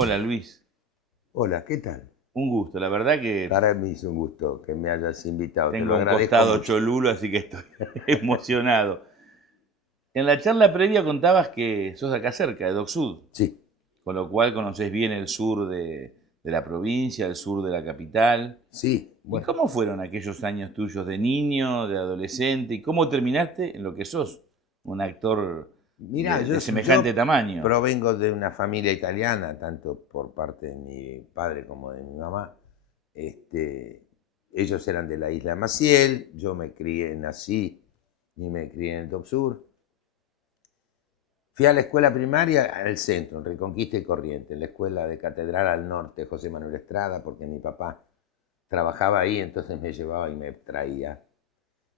Hola Luis, Hola, ¿qué tal? un gusto. La verdad que Para mí es un gusto que me hayas invitado, te lo tengo un agradezco costado mucho. cholulo, así que estoy emocionado. En la charla previa contabas que sos de acá cerca, de Dock Sud, Sí, con lo cual conoces bien el sur de la provincia, el sur de la capital. sí, ¿Y bueno. cómo fueron aquellos años tuyos de niño, de adolescente? ¿Y cómo terminaste en lo que sos? Un actor Mirá, de yo semejante tamaño. provengo de una familia italiana, tanto por parte de mi padre como de mi mamá. Este, ellos eran de la isla Maciel, yo me crié, nací y me crié en el Dock Sur. Fui a la escuela primaria al centro, en Reconquista y Corrientes, en la escuela de Catedral al Norte, José Manuel Estrada, porque mi papá trabajaba ahí, entonces me llevaba y me traía.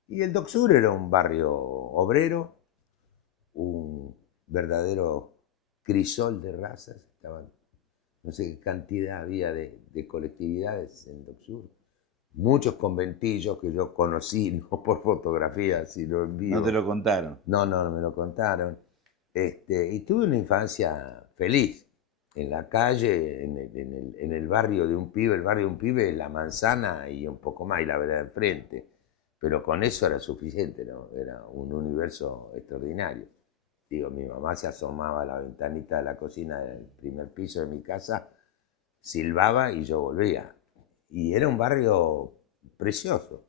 Y el Dock Sur era un barrio obrero, un verdadero crisol de razas. Estaban, no sé qué cantidad había de colectividades en Dock Sur. Muchos conventillos que yo conocí, no por fotografía, sino en No te vivo. lo contaron. No me lo contaron. Y tuve una infancia feliz. En la calle, en el barrio de un pibe, el barrio de un pibe, la manzana y un poco más, y la vereda de enfrente. Pero con eso era suficiente, ¿no? Era un universo extraordinario. Digo, mi mamá se asomaba a la ventanita de la cocina del primer piso de mi casa, silbaba y yo volvía. Y era un barrio precioso.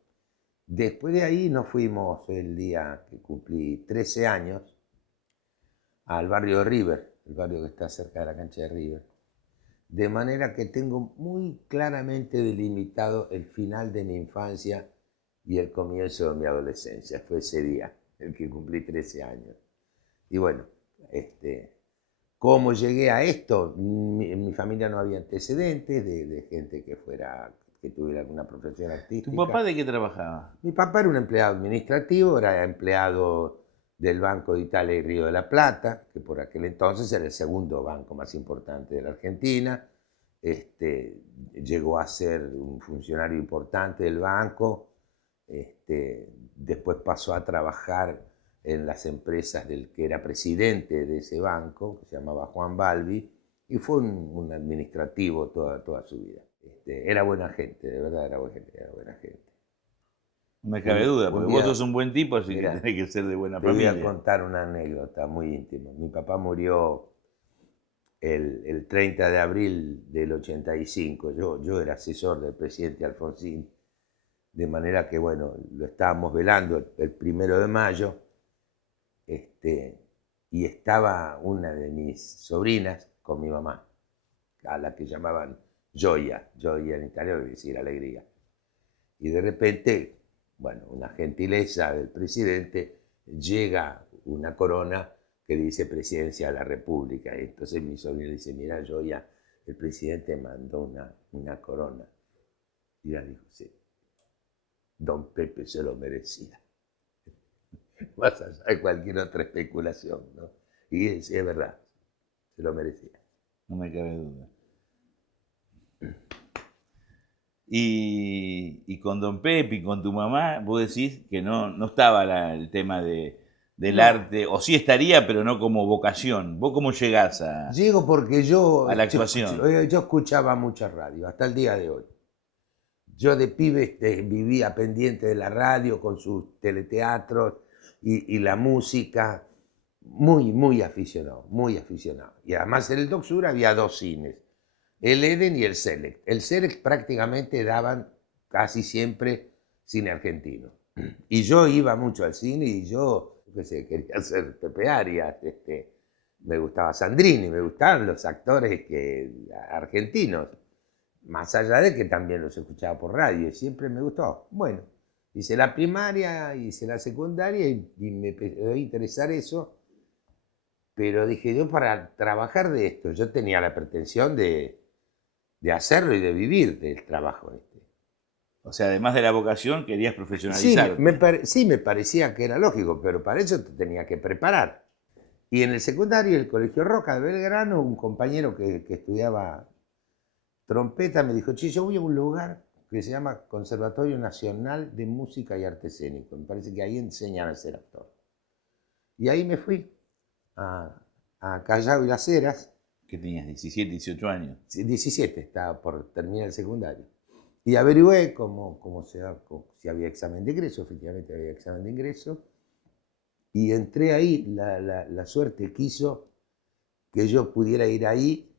Después de ahí nos fuimos el día que cumplí 13 años al barrio de River, el barrio que está cerca de la cancha de River. De manera que tengo muy claramente delimitado el final de mi infancia y el comienzo de mi adolescencia. Fue ese día, el que cumplí 13 años. Y bueno, ¿cómo llegué a esto? En mi familia no había antecedentes de gente que tuviera alguna profesión ¿Tu papá artística. de qué trabajaba? Mi papá era un empleado administrativo, era empleado del Banco de Italia y Río de la Plata, que por aquel entonces era el segundo banco más importante de la Argentina. Llegó a ser un funcionario importante del banco. Después pasó a trabajar en las empresas del que era presidente de ese banco, que se llamaba Juan Balbi, y fue un administrativo toda su vida. Era buena gente, de verdad era buena gente. No me cabe duda, Un porque vos día, sos un buen tipo, así que mira, tenés que ser de buena te voy a familia. contar una anécdota muy íntima. Mi papá murió el 30 de abril del 85. Yo era asesor del presidente Alfonsín, de manera que, bueno, lo estábamos velando el 1 de mayo, y estaba una de mis sobrinas con mi mamá, a la que llamaban Gioia, Gioia en italiano quiere decir alegría. Y de repente, bueno, una gentileza del presidente, llega una corona que dice Presidencia de la República. Y entonces mi sobrino dice, mira, yo ya, el presidente mandó una corona. Y ella dijo, sí, don Pepe se lo merecía. Más allá de cualquier otra especulación, ¿no? Y es verdad, se lo merecía. No me cabe duda. Y con Don Pepe y con tu mamá, vos decís que no estaba el tema del No, arte, o sí estaría, pero no como vocación. ¿Vos cómo llegás llego porque a la actuación? yo escuchaba mucha radio, hasta el día de hoy. Yo de pibe vivía pendiente de la radio con sus teleteatros y la música, muy aficionado, muy aficionado. Y además en el Dock Sur había dos cines, el Eden y el Select. El Select prácticamente daban casi siempre cine argentino. Y yo iba mucho al cine y yo, qué sé, quería ser Pepe Arias, me gustaba Sandrini, me gustaban los actores argentinos. Más allá de que también los escuchaba por radio y siempre me gustó. Bueno, hice la primaria, hice la secundaria y me empezó a interesar eso, pero dije yo para trabajar de esto, yo tenía la pretensión de hacerlo y de vivir del trabajo este. O sea, además de la vocación, querías Sí, profesionalizarte. sí, me parecía que era lógico, pero para eso te tenía que preparar. Y en el secundario, el Colegio Roca de Belgrano, un compañero que estudiaba trompeta me dijo, che, yo voy a un lugar que se llama Conservatorio Nacional de Música y Arte Escénico. Me parece que ahí enseñan a ser actor. Y ahí me fui a, a Callao y Las Heras. ¿Qué tenías? 17, 18 años. 17, estaba por terminar el secundario. Y averigüé si había examen de ingreso, efectivamente había examen de ingreso, y entré ahí. La suerte quiso que yo pudiera ir ahí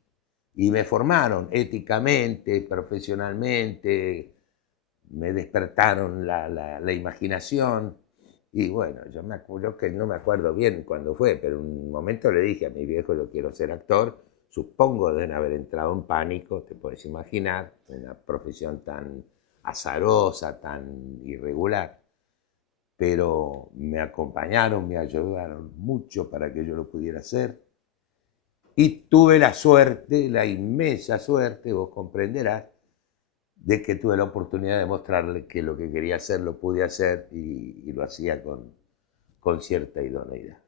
y me formaron éticamente, profesionalmente, me despertaron la imaginación. Y bueno, yo que no me acuerdo bien cuándo fue, pero en un momento le dije a mi viejo, yo quiero ser actor. Supongo deben haber entrado en pánico, te puedes imaginar, una profesión tan azarosa, tan irregular. Pero me acompañaron, me ayudaron mucho para que yo lo pudiera hacer. Y tuve la suerte, la inmensa suerte, vos comprenderás, de que tuve la oportunidad de mostrarle que lo que quería hacer lo pude hacer y lo hacía con cierta idoneidad.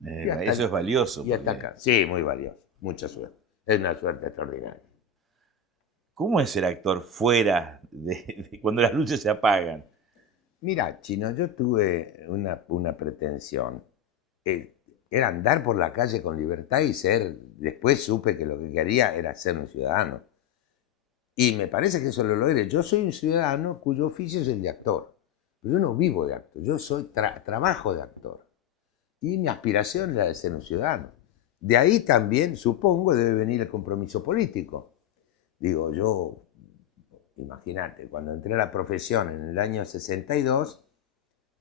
Eso es valioso. Y hasta acá. Sí, muy valioso. Mucha suerte. Es una suerte extraordinaria. ¿Cómo es ser actor fuera de cuando las luces se apagan? Mira, Chino, yo tuve una pretensión. Era andar por la calle con libertad y ser. Después supe que lo que quería era ser un ciudadano. Y me parece que eso lo logré. Yo soy un ciudadano cuyo oficio es el de actor. Pero yo no vivo de actor, yo trabajo de actor. Y mi aspiración es la de ser un ciudadano. De ahí también, supongo, debe venir el compromiso político. Digo, imagínate, cuando entré a la profesión en el año 62,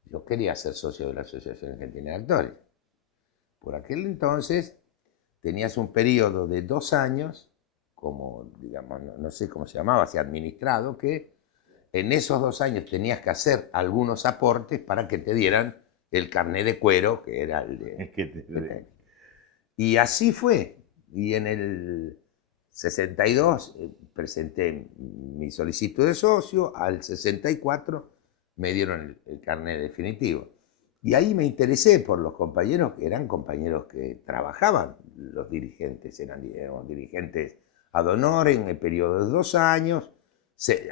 yo quería ser socio de la Asociación Argentina de Actores. Por aquel entonces tenías un periodo de 2 años, como, digamos, no sé cómo se llamaba, así administrado, que en esos 2 años tenías que hacer algunos aportes para que te dieran el carné de cuero, que era el de... Y así fue. Y en el 62 presenté mi solicitud de socio, al 64 me dieron el carné definitivo. Y ahí me interesé por los compañeros, que eran compañeros que trabajaban, los dirigentes, eran dirigentes ad honorem en el periodo de 2 años.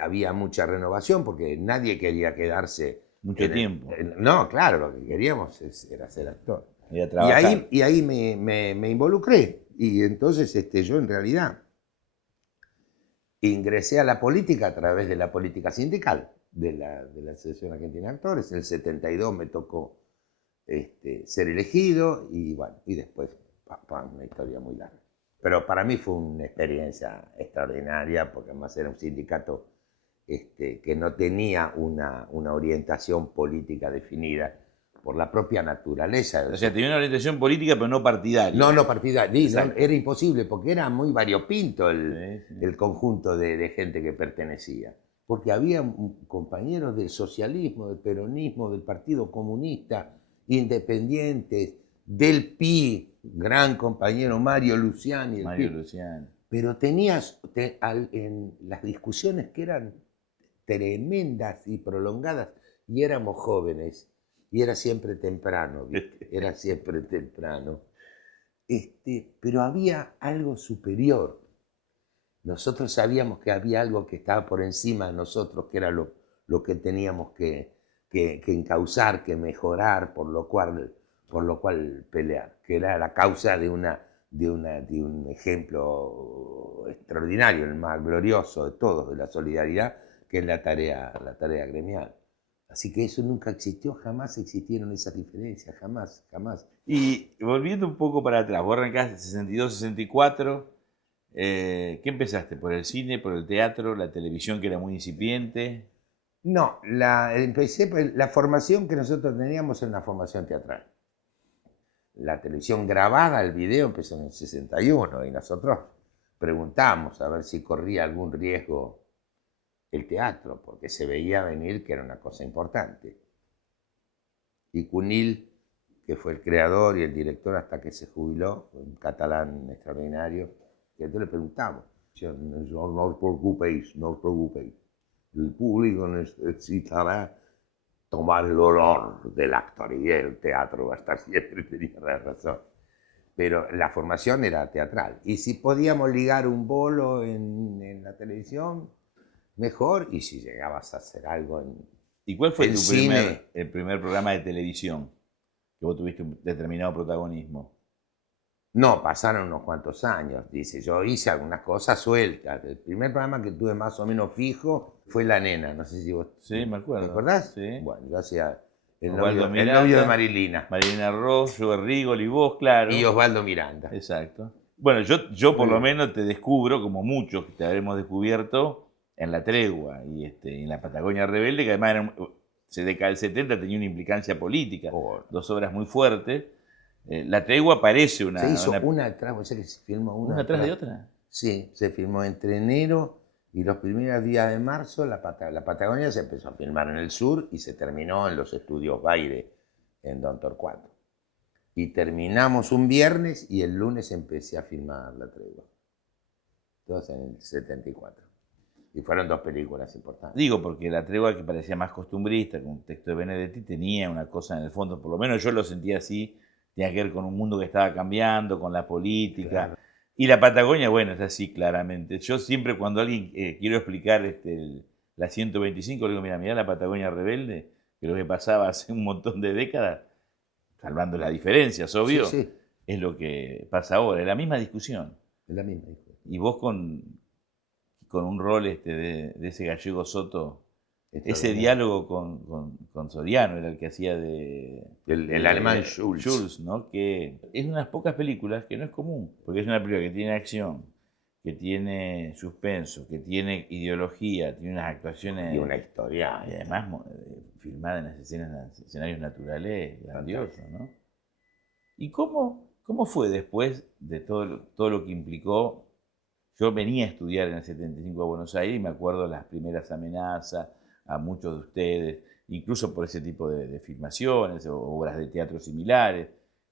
Había mucha renovación porque nadie quería quedarse mucho tiempo. No, claro, lo que queríamos era ser actor. Y ahí me involucré. Y entonces yo en realidad ingresé a la política a través de la política sindical de la Asociación Argentina de Actores. En el 72 me tocó ser elegido y bueno, y después una historia muy larga. Pero para mí fue una experiencia extraordinaria porque además era un sindicato que no tenía una orientación política definida por la propia naturaleza. O sea, tenía una orientación política pero no partidaria. No partidaria. No, era imposible porque era muy variopinto el conjunto de gente que pertenecía. Porque había compañeros del socialismo, del peronismo, del Partido Comunista, independientes, del PI, gran compañero Mario Luciani. Pero tenías en las discusiones que eran tremendas y prolongadas, y éramos jóvenes, y era siempre temprano, ¿viste? Era siempre temprano. Pero había algo superior. Nosotros sabíamos que había algo que estaba por encima de nosotros, que era lo que teníamos que encauzar, que mejorar, por lo cual pelear, que era la causa de un ejemplo extraordinario, el más glorioso de todos, de la solidaridad, que es la tarea gremial. Así que eso nunca existió, jamás existieron esas diferencias, jamás. Y volviendo un poco para atrás, vos arrancaste 62, 64, ¿qué empezaste? ¿Por el cine, por el teatro, la televisión que era muy incipiente? No, la formación que nosotros teníamos era una formación teatral. La televisión grabada, el video empezó en el 61 y nosotros preguntamos a ver si corría algún riesgo el teatro, porque se veía venir que era una cosa importante. Y Cunil, que fue el creador y el director hasta que se jubiló, un catalán extraordinario, que entonces le preguntamos, no os preocupéis, el público necesitará tomar el olor del actor y el teatro va a estar siempre, tenía razón. Pero la formación era teatral. Y si podíamos ligar un bolo en la televisión, mejor. Y si llegabas a hacer algo en ¿Y cuál fue el primer programa de televisión que vos tuviste un determinado protagonismo? No, pasaron unos cuantos años, dice. Yo hice algunas cosas sueltas. El primer programa que tuve más o menos fijo fue La Nena. No sé si vos... Sí, me ¿Te acuerdo. acordás? Sí. Bueno, yo hacía Osvaldo el novio de Miranda, Marilina. Marilina Ross, yo, Rigol y vos, claro. Y Osvaldo Miranda. Exacto. Bueno, yo por Muy lo bien. menos te descubro, como muchos que te habremos descubierto, en La Tregua y en La Patagonia Rebelde, que además década del 70 tenía una implicancia política, Por- dos obras muy fuertes. La Tregua parece Se hizo una una atrás, ¿vos sabés que se filmó una atrás de atrás? otra. Sí, se filmó entre enero y los primeros días de marzo. La Patagonia se empezó a filmar en el sur y se terminó en los estudios Baire, en Don Torcuato. Y terminamos un viernes y el lunes empecé a filmar La Tregua. Todos en el 74. Y fueron dos películas importantes. Digo, porque La Tregua, que parecía más costumbrista, con un texto de Benedetti, tenía una cosa en el fondo, por lo menos yo lo sentía así, tenía que ver con un mundo que estaba cambiando, con la política. Claro. Y la Patagonia, bueno, es así claramente. Yo siempre cuando alguien quiero explicar la 125, le digo, mirá la Patagonia Rebelde, que lo que pasaba hace un montón de décadas, salvando las diferencias, obvio, Sí, sí, es lo que pasa ahora, es la misma discusión. es la misma. Hijo. Y vos con un rol de ese gallego Soto, ese diálogo con Soriano, era el que hacía El alemán Schulz. Schulz, ¿no? Que es una de las pocas películas que no es común, porque es una película que tiene acción, que tiene suspenso, que tiene ideología, tiene unas actuaciones... Y una historia. Y además filmada en las escenarios naturales, grandiosos, ¿no? ¿Y cómo fue después de todo lo que implicó? Yo venía a estudiar en el 75 a Buenos Aires y me acuerdo de las primeras amenazas a muchos de ustedes, incluso por ese tipo de filmaciones o obras de teatro similares.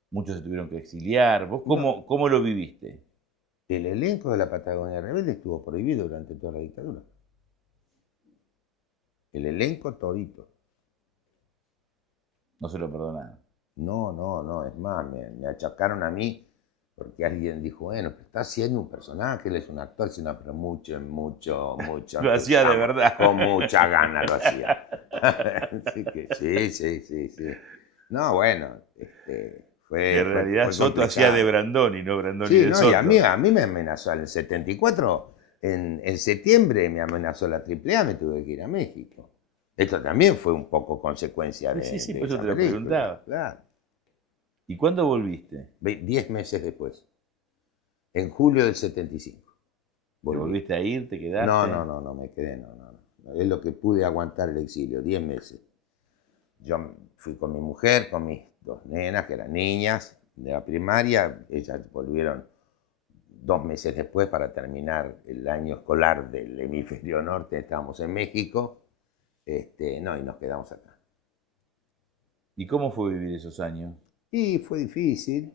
Muchos se tuvieron que exiliar. ¿Vos cómo lo viviste? El elenco de La Patagonia Rebelde estuvo prohibido durante toda la dictadura. El elenco todito. No se lo perdonaron. No, es más, me achacaron a mí porque alguien dijo, bueno, pero está haciendo un personaje, él es un actor, sino, pero mucho. Lo hacía de verdad. Con mucha gana lo hacía. Así que sí. No, bueno, fue... En realidad fue Soto hacía de Brandoni, no Brandoni Sí, de no, Soto. y a mí me amenazó en el 74, en septiembre me amenazó la AAA, me tuve que ir a México. Esto también fue un poco consecuencia de... Sí, de por eso esa te lo película, preguntaba. claro. ¿Y cuándo volviste? 10 meses después, en julio del 75. ¿Te volviste a ir? ¿Te quedaste? No, me quedé, no. Es lo que pude aguantar el exilio, 10 meses. Yo fui con mi mujer, con mis dos nenas, que eran niñas de la primaria, ellas volvieron 2 meses después para terminar el año escolar del hemisferio norte, estábamos en México, y nos quedamos acá. ¿Y cómo fue vivir esos años? Y fue difícil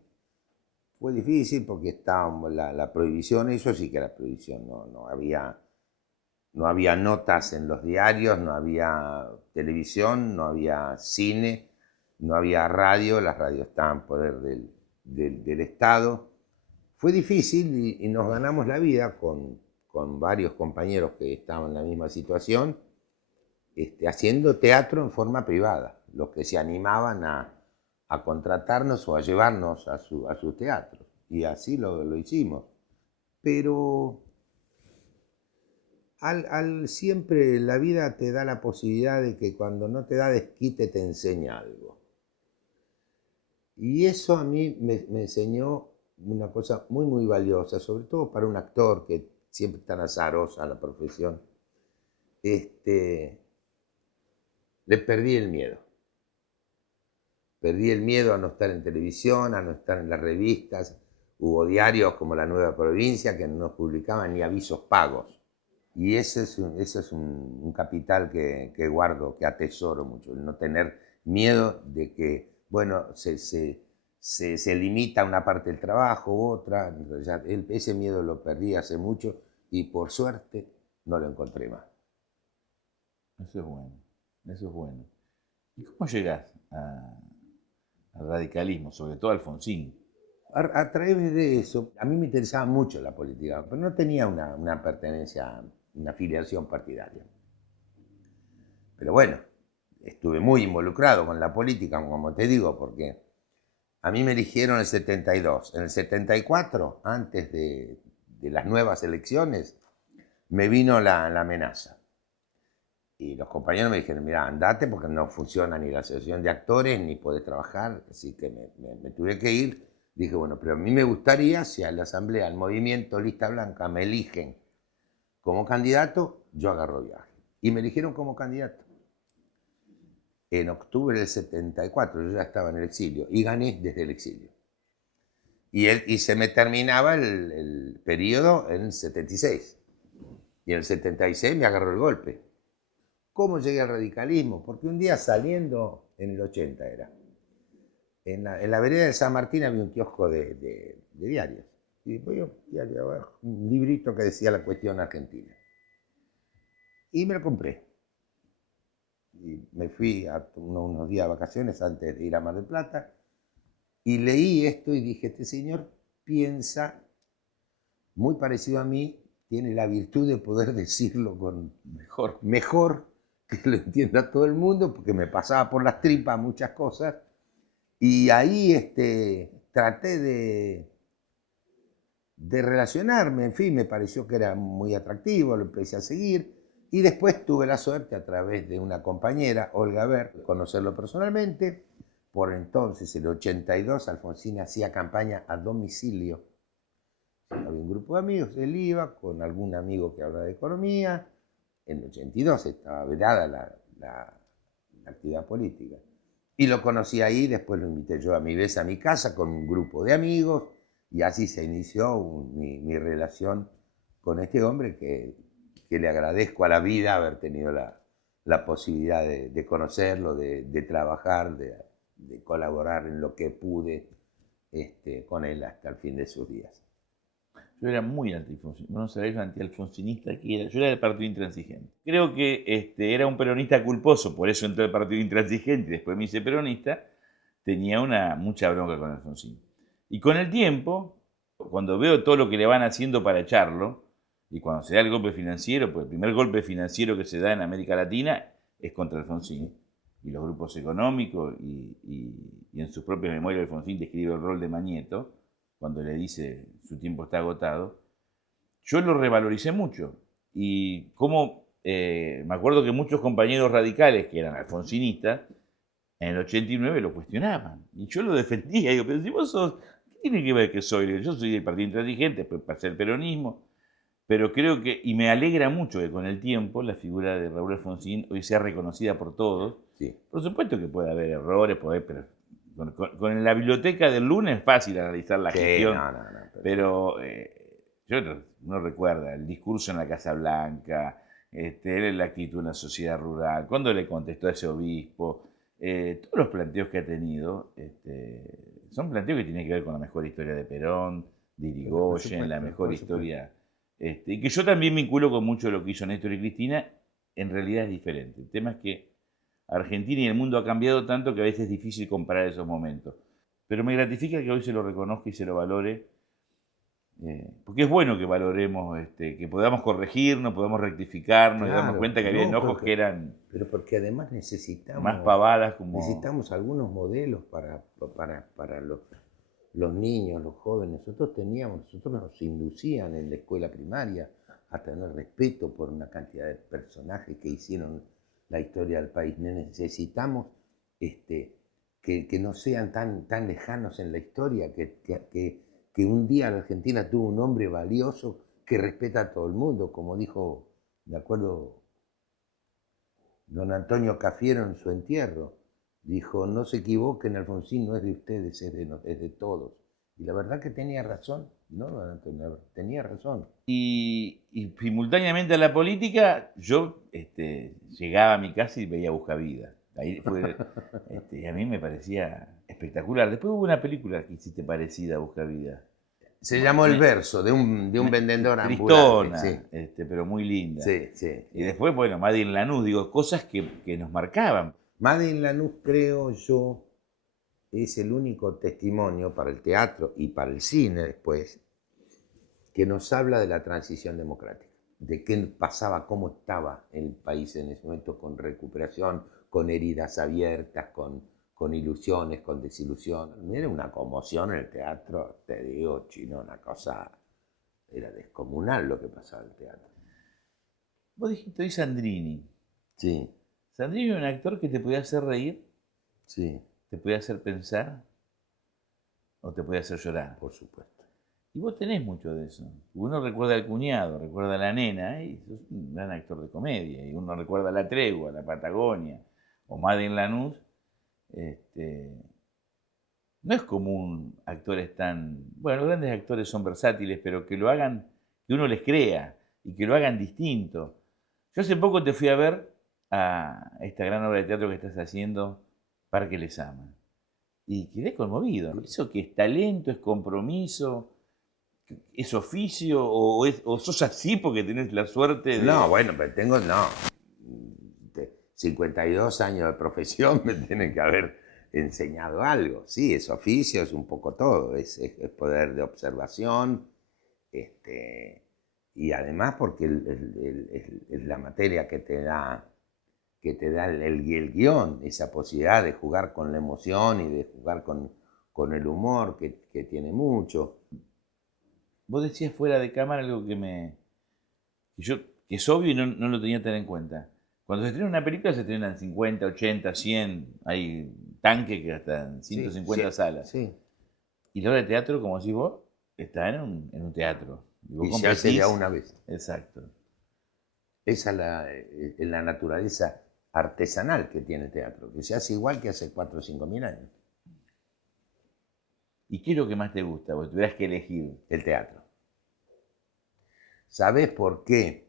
porque estaba la prohibición, eso sí que era prohibición, no había notas en los diarios, no había televisión, no había cine, no había radio, las radios estaban en poder del Estado. Fue difícil y nos ganamos la vida con varios compañeros que estaban en la misma situación, haciendo teatro en forma privada, los que se animaban a contratarnos o a llevarnos a sus teatros. Y así lo hicimos. Pero siempre la vida te da la posibilidad de que cuando no te da desquite te enseña algo. Y eso a mí me enseñó una cosa muy valiosa, sobre todo para un actor que siempre es tan azarosa la profesión. Le perdí el miedo. Perdí el miedo a no estar en televisión, a no estar en las revistas. Hubo diarios como La Nueva Provincia que no publicaban ni avisos pagos. Y ese es un capital que guardo, que atesoro mucho, el no tener miedo de que, bueno, se limita una parte del trabajo u otra. Ese miedo lo perdí hace mucho y por suerte no lo encontré más. Eso es bueno. ¿Y cómo llegás al radicalismo, sobre todo a Alfonsín? A través de eso, a mí me interesaba mucho la política, pero no tenía una pertenencia, una afiliación partidaria. Pero bueno, estuve muy involucrado con la política, como te digo, porque A mí me eligieron en el 72. En el 74, antes de las nuevas elecciones, me vino la amenaza. Y los compañeros me dijeron, mira, andate porque no funciona ni la asociación de actores ni podés trabajar. Así que me tuve que ir. Dije, bueno, pero a mí me gustaría, si a la asamblea, al movimiento Lista Blanca, me eligen como candidato, yo agarro viaje. Y me eligieron como candidato. En octubre del 74, yo ya estaba en el exilio y gané desde el exilio. Y se me terminaba el periodo en el 76. Y en el 76 me agarró el golpe. ¿Cómo llegué al radicalismo? Porque un día saliendo, en el 80 era, en la vereda de San Martín había un kiosco de diarios. Y después un librito que decía La Cuestión Argentina. Y me lo compré. Y me fui a unos días de vacaciones antes de ir a Mar del Plata. Y leí esto y dije, este señor piensa muy parecido a mí, tiene la virtud de poder decirlo con mejor que lo entienda todo el mundo, porque me pasaba por las tripas muchas cosas. Y ahí traté de relacionarme, en fin, me pareció que era muy atractivo, lo empecé a seguir. Y después tuve la suerte, a través de una compañera, Olga Ver, de conocerlo personalmente. Por entonces, en el 82, Alfonsín hacía campaña a domicilio. Había un grupo de amigos, él iba con algún amigo que habla de economía. En el 82 estaba vedada la actividad política. Y lo conocí ahí, después lo invité yo a mi vez a mi casa con un grupo de amigos, y así se inició mi relación con este hombre que le agradezco a la vida haber tenido la posibilidad de conocerlo, de trabajar, de colaborar en lo que pude con él hasta el fin de sus días. Yo era muy antialfonsinista, no sabés lo antialfonsinista que era. Yo era del Partido Intransigente. Creo que era un peronista culposo, por eso entré al Partido Intransigente y después me hice peronista. Tenía mucha bronca con Alfonsín. Y con el tiempo, cuando veo todo lo que le van haciendo para echarlo, y cuando se da el golpe financiero, pues el primer golpe financiero que se da en América Latina es contra Alfonsín. Y los grupos económicos, y en sus propias memorias Alfonsín describe el rol de Mañeto, cuando le dice su tiempo está agotado. Yo lo revaloricé mucho. Y como me acuerdo que muchos compañeros radicales que eran alfonsinistas, en el 89 lo cuestionaban. Y yo lo defendía. Digo, pero si vos sos, ¿qué tiene que ver que soy? Yo soy del Partido Intransigente, después pasé al peronismo. Pero creo que, y me alegra mucho que con el tiempo la figura de Raúl Alfonsín hoy sea reconocida por todos. Sí. Por supuesto que puede haber errores, pero con la biblioteca del lunes es fácil analizar la gestión. No, pero no recuerda el discurso en la Casa Blanca, la actitud en la sociedad rural, cuando le contestó a ese obispo, todos los planteos que ha tenido son planteos que tienen que ver con la mejor historia de Perón, de Irigoyen, la mejor historia. Y que yo también vinculo con mucho de lo que hizo Néstor y Cristina. En realidad es diferente. El tema es que Argentina y el mundo ha cambiado tanto que a veces es difícil comparar esos momentos. Pero me gratifica que hoy se lo reconozca y se lo valore, porque es bueno que valoremos, que podamos corregirnos, podamos rectificarnos, y darnos cuenta que había enojos que eran... Pero porque además necesitamos... más pavadas como... Necesitamos algunos modelos para los niños, los jóvenes. Nosotros nos inducían en la escuela primaria a tener respeto por una cantidad de personajes que hicieron la historia del país. Necesitamos que no sean tan lejanos en la historia, que un día la Argentina tuvo un hombre valioso que respeta a todo el mundo, como dijo, de acuerdo, don Antonio Cafiero en su entierro. Dijo, no se equivoquen, Alfonsín no es de ustedes, es de todos. Y la verdad que tenía razón, ¿no? Tenía razón. Y simultáneamente a la política, yo llegaba a mi casa y veía Buscavidas. Ahí fue, y a mí me parecía espectacular. Después hubo una película que hiciste parecida a Buscavidas. Se llamó El Verso, de un vendedor ambulante. Sí. Pero muy linda. Sí. Y después, bueno, Made in Lanús, digo, cosas que nos marcaban. Made in Lanús, creo yo, es el único testimonio para el teatro y para el cine después que nos habla de la transición democrática, de qué pasaba, cómo estaba el país en ese momento, con recuperación, con heridas abiertas, con con ilusiones, con desilusiones. Era una conmoción en el teatro, te digo, Chino, una cosa, era descomunal lo que pasaba en el teatro. Vos dijiste hoy Sandrini. Sí, Sandrini era un actor que te podía hacer reír, sí, te podía hacer pensar o te podía hacer llorar. por supuesto. Y vos tenés mucho de eso. Uno recuerda al cuñado, recuerda a la nena, y sos un gran actor de comedia. Y uno recuerda a La Tregua, La Patagonia, o Made in Lanús. No es común actores tan... Bueno, los grandes actores son versátiles, pero que lo hagan, que uno les crea y que lo hagan distinto. Yo hace poco te fui a ver a esta gran obra de teatro que estás haciendo, Parque Les Ama. Y quedé conmovido. ¿Eso qué es talento, es compromiso, es oficio o sos así porque tenés la suerte de... No, bueno, pero tengo, no, 52 años de profesión me tienen que haber enseñado algo. Sí, es oficio, es un poco todo, es poder de observación, y además porque es la materia que te da el guión, esa posibilidad de jugar con la emoción y de jugar con el humor que tiene mucho. Vos decías fuera de cámara algo que es obvio y no lo tenía tan en cuenta. Cuando se estrena una película se estrenan 50, 80, 100, hay tanques que hasta en 150 Sí, salas. sí. Y la obra de teatro, como decís vos, está en un teatro. Y se hace de a una vez. Exacto. Esa es la naturaleza artesanal que tiene el teatro, que se hace igual que hace 4 o 5 mil años. ¿Y qué es lo que más te gusta? Vos tuvieras que elegir. El teatro. ¿Sabés por qué?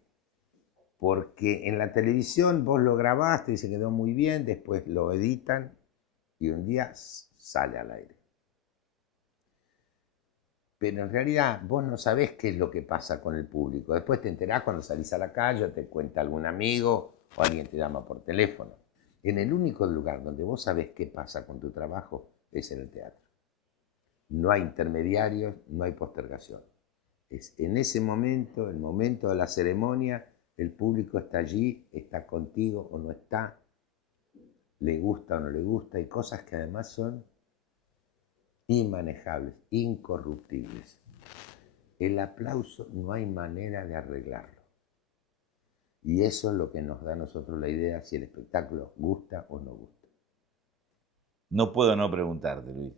Porque en la televisión vos lo grabaste y se quedó muy bien, después lo editan y un día sale al aire. Pero en realidad vos no sabés qué es lo que pasa con el público. Después te enterás cuando salís a la calle, o te cuenta algún amigo o alguien te llama por teléfono. En el único lugar donde vos sabés qué pasa con tu trabajo es en el teatro. No hay intermediarios, no hay postergación. Es en ese momento, el momento de la ceremonia, el público está allí, está contigo o no está, le gusta o no le gusta, hay cosas que además son inmanejables, incorruptibles. El aplauso no hay manera de arreglarlo. Y eso es lo que nos da a nosotros la idea si el espectáculo gusta o no gusta. No puedo no preguntarte, Luis,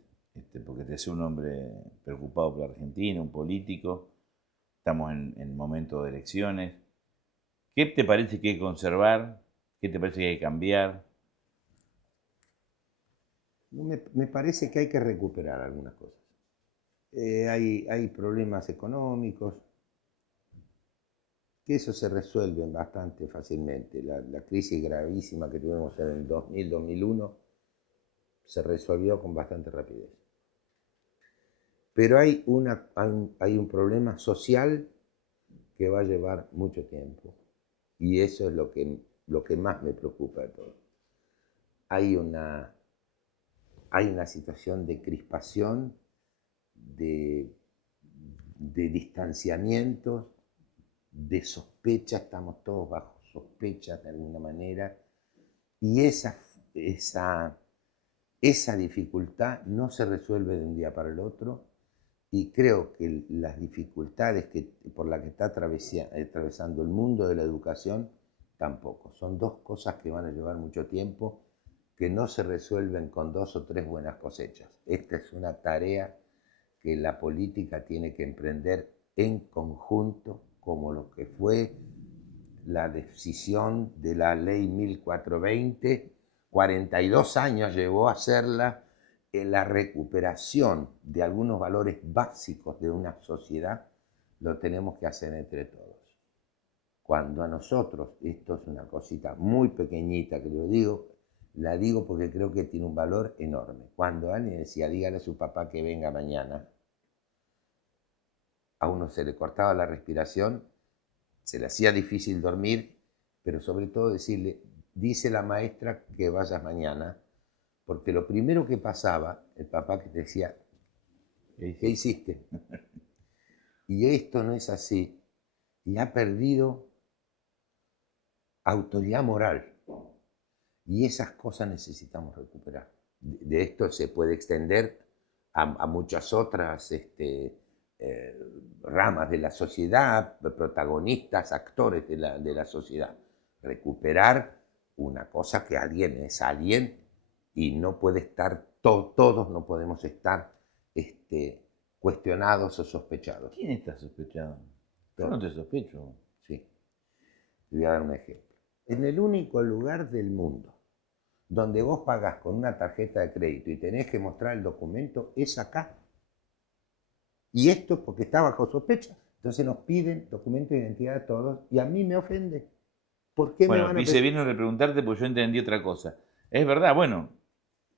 porque te hace un hombre preocupado por la Argentina, un político. Estamos en momento de elecciones. ¿Qué te parece que hay que conservar? ¿Qué te parece que hay que cambiar? Me parece que hay que recuperar algunas cosas. Hay problemas económicos, que eso se resuelven bastante fácilmente. La crisis gravísima que tuvimos en el 2000-2001 se resolvió con bastante rapidez. Pero hay un problema social que va a llevar mucho tiempo. Y eso es lo que más me preocupa de todo. Hay una situación de crispación, de distanciamiento, de sospecha, estamos todos bajo sospecha de alguna manera, y esa dificultad no se resuelve de un día para el otro, y creo que las dificultades por las que está atravesando el mundo de la educación tampoco. Son dos cosas que van a llevar mucho tiempo, que no se resuelven con 2 o 3 buenas cosechas. Esta es una tarea que la política tiene que emprender en conjunto, como lo que fue la decisión de la ley 1420, 42 años llevó a hacerla, la recuperación de algunos valores básicos de una sociedad, lo tenemos que hacer entre todos. Cuando a nosotros, esto es una cosita muy pequeñita que lo digo, la digo porque creo que tiene un valor enorme. Cuando alguien decía, dígale a su papá que venga mañana, a uno se le cortaba la respiración, se le hacía difícil dormir, pero sobre todo decirle, dice la maestra que vayas mañana, porque lo primero que pasaba, el papá que te decía, ¿qué hiciste? Y esto no es así, y ha perdido autoridad moral, y esas cosas necesitamos recuperar. de esto se puede extender a muchas otras ramas de la sociedad, protagonistas, actores de la sociedad. Recuperar una cosa que alguien es alguien y no puede estar, todos no podemos estar cuestionados o sospechados. ¿Quién está sospechado? Yo no te sospecho. Sí. Te voy a dar un ejemplo. En el único lugar del mundo donde vos pagás con una tarjeta de crédito y tenés que mostrar el documento es acá. Y esto porque está bajo sospecha. Entonces nos piden documento de identidad a todos y a mí me ofende. ¿Por qué me van a pedir? Hice bien en preguntarte porque yo entendí otra cosa. Es verdad, bueno,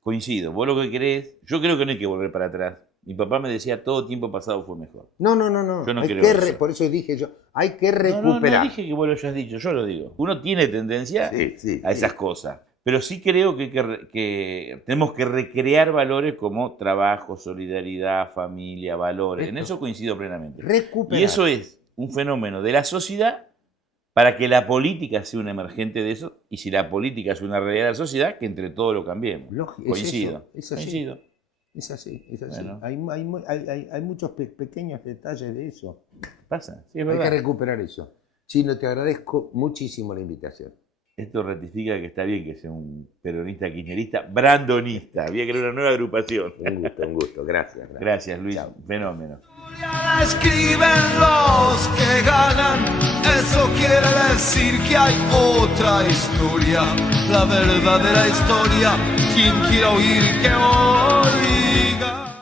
coincido. Vos lo que querés, yo creo que no hay que volver para atrás. Mi papá me decía, todo tiempo pasado fue mejor. No. Yo no hay creo que eso. Por eso dije yo, hay que recuperar. No dije que vos lo hayas dicho, yo lo digo. Uno tiene tendencia a esas cosas. Pero sí creo que tenemos que recrear valores como trabajo, solidaridad, familia, valores. En eso coincido plenamente. Recuperar. Y eso es un fenómeno de la sociedad para que la política sea un emergente de eso. Y si la política es una realidad de la sociedad, que entre todos lo cambiemos. Coincido. Coincido. Es así. Bueno. Hay muchos pequeños detalles de eso. Pasa, sí, es verdad. Hay que recuperar eso. Chino, te agradezco muchísimo la invitación. Esto ratifica que está bien que sea un peronista kirchnerista, brandonista. Había que crear una nueva agrupación. Un gusto. Gracias. Gracias, Luis. Chao. Fenómeno. La escriben los que ganan, eso quiere decir que hay otra historia, la verdadera historia. Quien quiera oír que oiga.